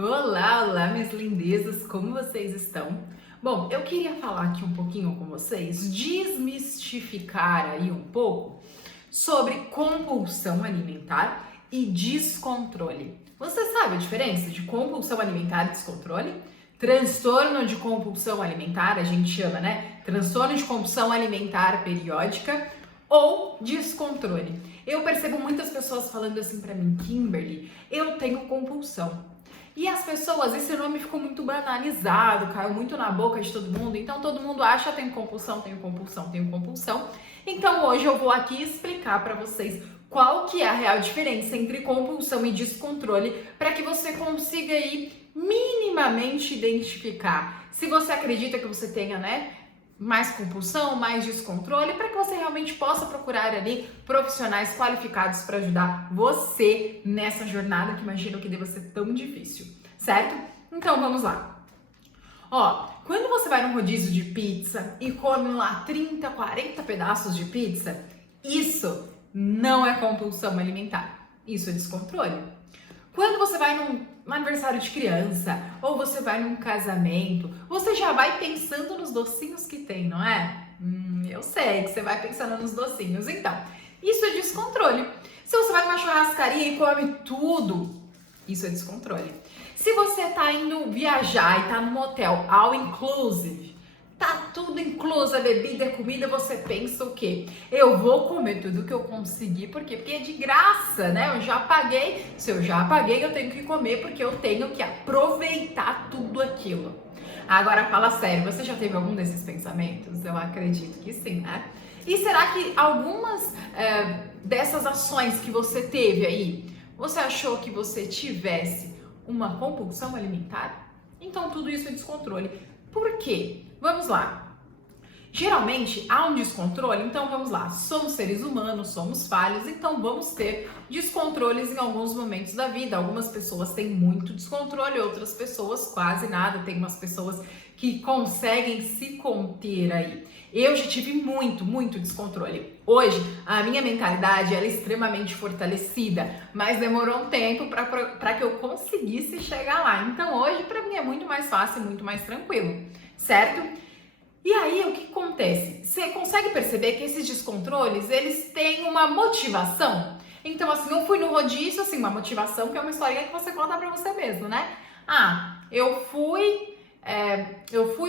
Olá, olá, minhas lindezas, como vocês estão? Bom, eu queria falar aqui um pouquinho com vocês, desmistificar aí um pouco sobre compulsão alimentar e descontrole. Você sabe a diferença de compulsão alimentar e descontrole? Transtorno de compulsão alimentar, a gente chama, né? Transtorno de compulsão alimentar periódica ou descontrole. Eu percebo muitas pessoas falando assim pra mim, Kimberly, eu tenho compulsão. E as pessoas, esse nome ficou muito banalizado, caiu muito na boca de todo mundo, então todo mundo acha, tenho compulsão, tenho compulsão, tenho compulsão. Então hoje eu vou aqui explicar para vocês qual que é a real diferença entre compulsão e descontrole, para que você consiga aí minimamente identificar se você acredita que você tenha, né, mais compulsão, mais descontrole, para que você realmente possa procurar ali profissionais qualificados para ajudar você nessa jornada que imagino que deva ser tão difícil, certo? Então vamos lá. Ó, quando você vai num rodízio de pizza e come lá 30, 40 pedaços de pizza, isso não é compulsão alimentar, isso é descontrole. Quando você vai num aniversário de criança ou você vai num casamento, você já vai pensando nos docinhos que tem, não é? Eu sei que você vai pensando nos docinhos. Então, isso é descontrole. Se você vai numa churrascaria e come tudo, isso é descontrole. Se você tá indo viajar e tá num hotel all inclusive, tá tudo incluso, a bebida, a comida, você pensa o quê? Eu vou comer tudo que eu conseguir, por quê? Porque é de graça, né? Eu já paguei, se eu já paguei, eu tenho que comer, porque eu tenho que aproveitar tudo aquilo. Agora, fala sério, você já teve algum desses pensamentos? Eu acredito que sim, né? E será que algumas dessas ações que você teve aí, você achou que você tivesse uma compulsão alimentar? Então, tudo isso é descontrole. Por quê? Vamos lá. Geralmente há um descontrole, então vamos lá. Somos seres humanos, somos falhos, então vamos ter descontroles em alguns momentos da vida. Algumas pessoas têm muito descontrole, outras pessoas quase nada. Tem umas pessoas que conseguem se conter aí. Eu já tive muito descontrole. Hoje, a minha mentalidade ela é extremamente fortalecida, mas demorou um tempo para que eu conseguisse chegar lá. Então hoje, para mim, é muito mais fácil, muito mais tranquilo, certo? E aí, o que acontece? Você consegue perceber que esses descontroles, eles têm uma motivação? Então, assim, eu fui no rodízio, assim, uma motivação que é uma historinha que você conta pra você mesmo, né? Ah, eu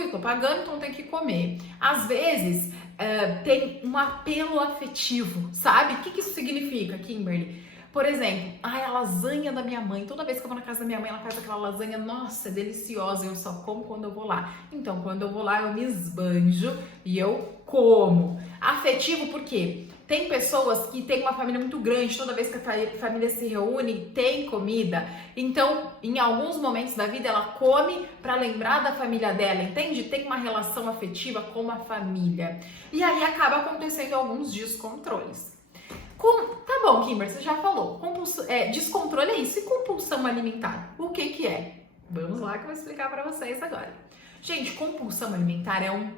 tô pagando, então tem que comer. Às vezes, tem um apelo afetivo, sabe? O que isso significa, Kimberly? Por exemplo, a lasanha da minha mãe. Toda vez que eu vou na casa da minha mãe, ela faz aquela lasanha, nossa, é deliciosa. Eu só como quando eu vou lá. Então, quando eu vou lá, eu me esbanjo e eu como. Afetivo por quê? Tem pessoas que têm uma família muito grande, toda vez que a família se reúne, tem comida. Então, em alguns momentos da vida, ela come para lembrar da família dela, entende? Tem uma relação afetiva com a família. E aí acaba acontecendo alguns descontroles. Tá bom, Kimber, você já falou. Descontrole é isso. E compulsão alimentar? O que é? Vamos lá que eu vou explicar para vocês agora. Gente, compulsão alimentar é um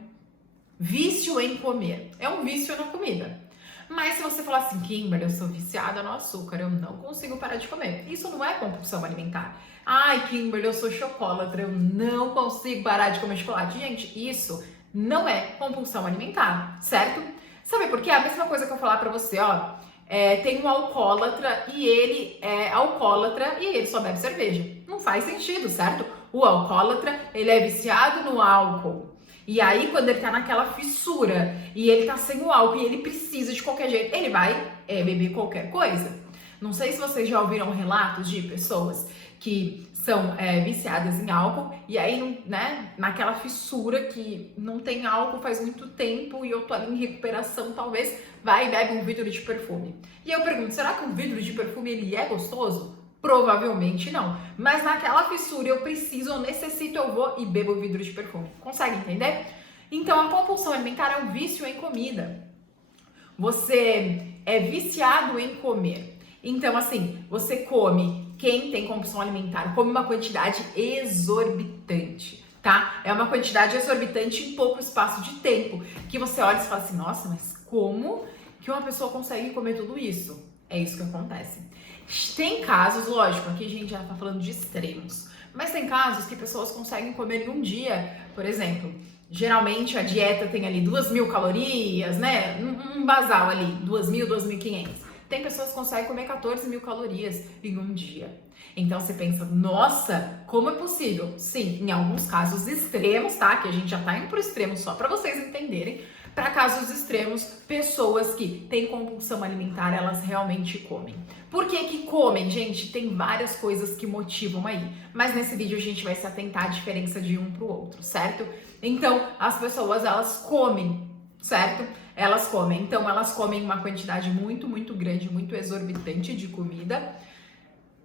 vício em comer. É um vício na comida. Mas se você falar assim, Kimber, eu sou viciada no açúcar, eu não consigo parar de comer. Isso não é compulsão alimentar. Ai, Kimber, eu sou chocolatra, eu não consigo parar de comer chocolate. Gente, isso não é compulsão alimentar, certo? Sabe por quê? A mesma coisa que eu falar pra você, ó. Tem um alcoólatra e ele é alcoólatra e ele só bebe cerveja. Não faz sentido, certo? O alcoólatra, ele é viciado no álcool. E aí, quando ele tá naquela fissura e ele tá sem o álcool e ele precisa de qualquer jeito, ele vai beber qualquer coisa. Não sei se vocês já ouviram relatos de pessoas que são viciadas em álcool e aí, né, naquela fissura que não tem álcool faz muito tempo e eu tô ali em recuperação, talvez vai e bebe um vidro de perfume. E eu pergunto, será que um vidro de perfume ele é gostoso? Provavelmente não. Mas naquela fissura eu preciso, eu necessito, eu vou e bebo o vidro de perfume. Consegue entender? Então a compulsão alimentar é um vício em comida. Você é viciado em comer. Então, assim, você come, quem tem compulsão alimentar, come uma quantidade exorbitante, tá? É uma quantidade exorbitante em pouco espaço de tempo, que você olha e fala assim, nossa, mas como que uma pessoa consegue comer tudo isso? É isso que acontece. Tem casos, lógico, aqui a gente já tá falando de extremos, Mas tem casos que pessoas conseguem comer em um dia, por exemplo. Geralmente a dieta tem ali 2.000 calorias, né? Um basal ali, 2.000, 2.500. Tem pessoas que conseguem comer 14.000 calorias em um dia. Então você pensa, nossa, como é possível? Sim, em alguns casos extremos, tá? Que a gente já tá indo pro extremo só para vocês entenderem. Para casos extremos, pessoas que têm compulsão alimentar, elas realmente comem. Por que que comem, gente? Tem várias coisas que motivam aí. Mas nesse vídeo a gente vai se atentar à diferença de um pro outro, certo? Então, as pessoas, elas comem, certo? Elas comem. Então, elas comem uma quantidade muito, muito grande, muito exorbitante de comida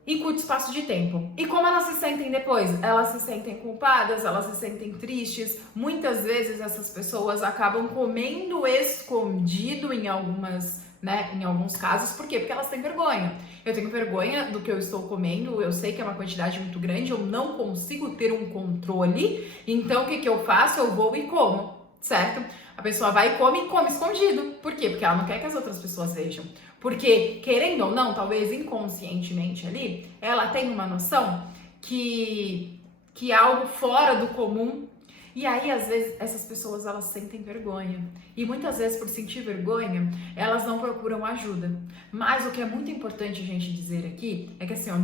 em curto espaço de tempo. E como elas se sentem depois? Elas se sentem culpadas, elas se sentem tristes. Muitas vezes essas pessoas acabam comendo escondido em alguns casos. Por quê? Porque elas têm vergonha. Eu tenho vergonha do que eu estou comendo, eu sei que é uma quantidade muito grande, eu não consigo ter um controle, então o que que eu faço? Eu vou e como, certo? A pessoa vai e come escondido. Por quê? Porque ela não quer que as outras pessoas vejam. Porque, querendo ou não, talvez inconscientemente ali, ela tem uma noção que é algo fora do comum. E aí, às vezes, essas pessoas, elas sentem vergonha. E muitas vezes, por sentir vergonha, elas não procuram ajuda. Mas o que é muito importante a gente dizer aqui é que, assim, ó,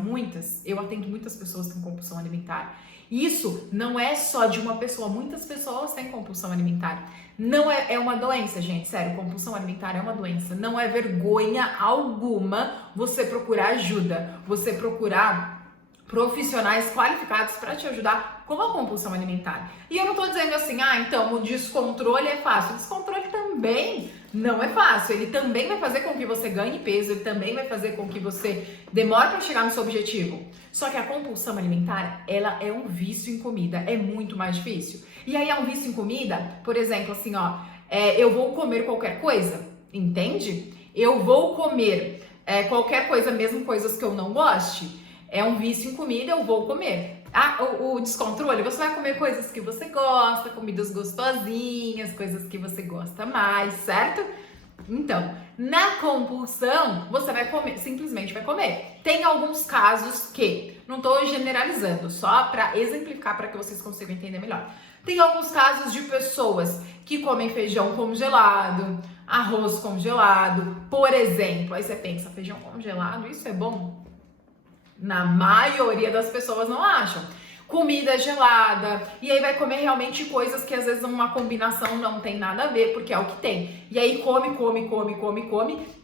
eu atendo muitas pessoas com compulsão alimentar. Isso não é só de uma pessoa, muitas pessoas têm compulsão alimentar. Não é uma doença, gente, sério, compulsão alimentar é uma doença. Não é vergonha alguma você procurar ajuda, você procurar profissionais qualificados para te ajudar com a compulsão alimentar. E eu não tô dizendo assim, então o descontrole é fácil. O descontrole também não é fácil. Ele também vai fazer com que você ganhe peso, ele também vai fazer com que você demore para chegar no seu objetivo. Só que a compulsão alimentar, ela é um vício em comida, é muito mais difícil. E aí é um vício em comida, por exemplo, assim, eu vou comer qualquer coisa, entende? Eu vou comer qualquer coisa, mesmo coisas que eu não goste. É um vício em comida, eu vou comer. O descontrole, você vai comer coisas que você gosta, comidas gostosinhas, coisas que você gosta mais, certo? Então, na compulsão, você vai comer, simplesmente vai comer. Tem alguns casos que, não estou generalizando, só para exemplificar para que vocês consigam entender melhor. Tem alguns casos de pessoas que comem feijão congelado, arroz congelado, por exemplo. Aí você pensa, feijão congelado, isso é bom? Na maioria das pessoas não acham. Comida gelada, e aí vai comer realmente coisas que às vezes uma combinação não tem nada a ver, porque é o que tem. E aí come,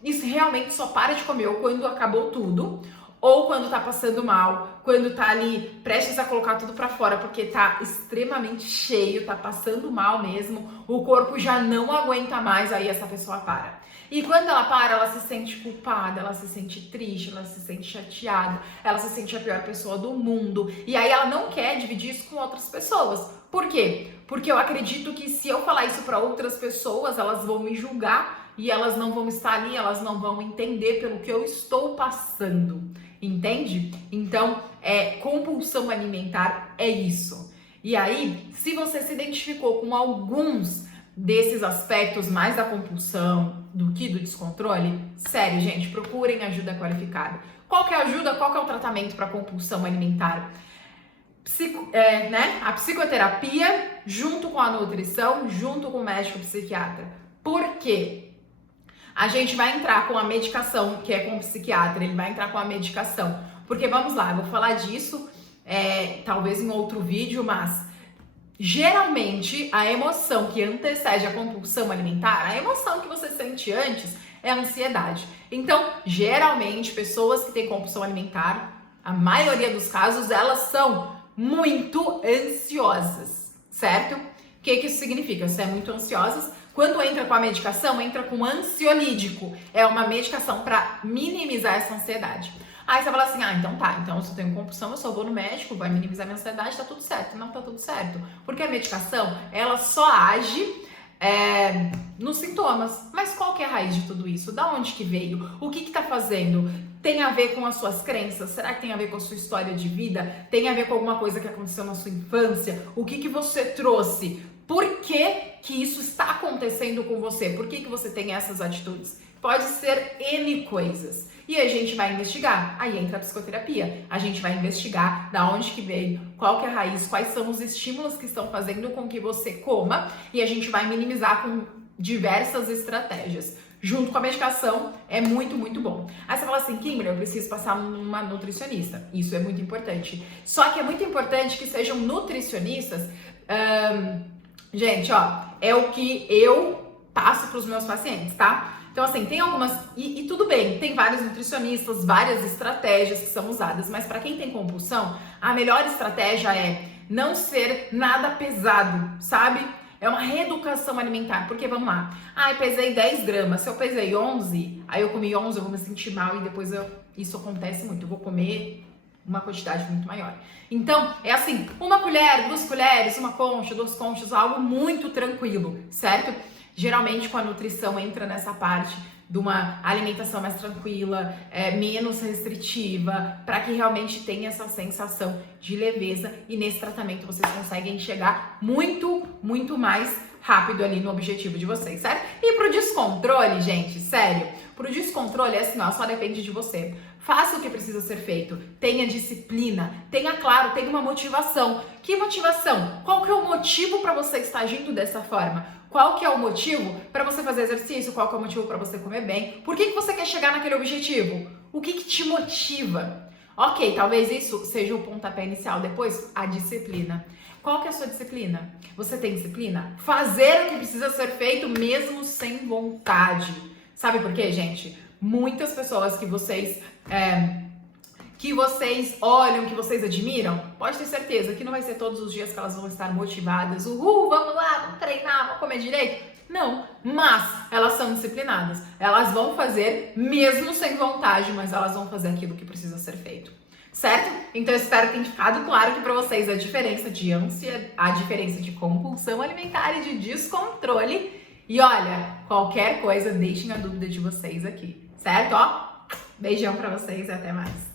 e realmente só para de comer ou quando acabou tudo, ou quando tá passando mal, quando tá ali prestes a colocar tudo pra fora, porque tá extremamente cheio, tá passando mal mesmo, o corpo já não aguenta mais, aí essa pessoa para. E quando ela para, ela se sente culpada, ela se sente triste, ela se sente chateada, ela se sente a pior pessoa do mundo. E aí ela não quer dividir isso com outras pessoas. Por quê? Porque eu acredito que se eu falar isso para outras pessoas, elas vão me julgar e elas não vão estar ali, elas não vão entender pelo que eu estou passando. Entende? Então, compulsão alimentar é isso. E aí, se você se identificou com alguns desses aspectos mais da compulsão do que do descontrole, sério, gente, procurem ajuda qualificada. Qual que é a ajuda? Qual que é o tratamento para compulsão alimentar? A psicoterapia junto com a nutrição, junto com o médico psiquiatra. Por quê? A gente vai entrar com a medicação, que é com o psiquiatra, ele vai entrar com a medicação. Porque, vamos lá, eu vou falar disso talvez em outro vídeo, mas geralmente a emoção que antecede a compulsão alimentar, a emoção que você sente antes é a ansiedade. Então, geralmente, pessoas que têm compulsão alimentar, a maioria dos casos, elas são muito ansiosas, certo? O que isso significa? Se é muito ansiosas, quando entra com a medicação, entra com ansiolítico. É uma medicação para minimizar essa ansiedade. Aí você fala assim, então tá, então se eu tenho compulsão, eu só vou no médico, vai minimizar minha ansiedade, tá tudo certo. Não tá tudo certo, porque a medicação, ela só age nos sintomas. Mas qual que é a raiz de tudo isso? Da onde que veio? O que que tá fazendo? Tem a ver com as suas crenças? Será que tem a ver com a sua história de vida? Tem a ver com alguma coisa que aconteceu na sua infância? O que que você trouxe? Por que que isso está acontecendo com você? Por que que você tem essas atitudes? Pode ser N coisas. E a gente vai investigar, aí entra a psicoterapia, a gente vai investigar da onde que veio, qual que é a raiz, quais são os estímulos que estão fazendo com que você coma, e a gente vai minimizar com diversas estratégias. Junto com a medicação, é muito, muito bom. Aí você fala assim, Kimberly, eu preciso passar numa nutricionista. Isso é muito importante. Só que é muito importante que sejam nutricionistas. Gente, ó, é o que eu passo para os meus pacientes, tá? Então, assim, tem algumas... E tudo bem, tem vários nutricionistas, várias estratégias que são usadas. Mas para quem tem compulsão, a melhor estratégia é não ser nada pesado, sabe? É uma reeducação alimentar, porque vamos lá, eu pesei 10 gramas, se eu pesei 11, aí eu comi 11, eu vou me sentir mal e depois isso acontece muito, eu vou comer uma quantidade muito maior. Então, é assim, uma colher, 2 colheres, uma concha, 2 conchas, algo muito tranquilo, certo? Geralmente com a nutrição entra nessa parte de uma alimentação mais tranquila, menos restritiva, para que realmente tenha essa sensação de leveza e nesse tratamento vocês conseguem chegar muito, muito mais rápido ali no objetivo de vocês, certo? E pro descontrole, gente, sério, pro descontrole é assim, ó, só depende de você. Faça o que precisa ser feito, tenha disciplina, tenha uma motivação. Que motivação? Qual que é o motivo para você estar agindo dessa forma? Qual que é o motivo para você fazer exercício? Qual que é o motivo para você comer bem? Por que você quer chegar naquele objetivo? O que te motiva? Ok, talvez isso seja o pontapé inicial. Depois, a disciplina. Qual que é a sua disciplina? Você tem disciplina? Fazer o que precisa ser feito mesmo sem vontade. Sabe por quê, gente? Muitas pessoas que vocês olham, que vocês admiram, pode ter certeza que não vai ser todos os dias que elas vão estar motivadas. Uhul, vamos lá, vamos treinar, vamos comer direito. Não, mas elas são disciplinadas. Elas vão fazer mesmo sem vontade, mas elas vão fazer aquilo que precisa ser feito. Certo? Então eu espero que tenha ficado claro aqui pra vocês a diferença de ânsia, a diferença de compulsão alimentar e de descontrole. E olha, qualquer coisa, deixem a dúvida de vocês aqui. Certo? Ó, beijão pra vocês e até mais.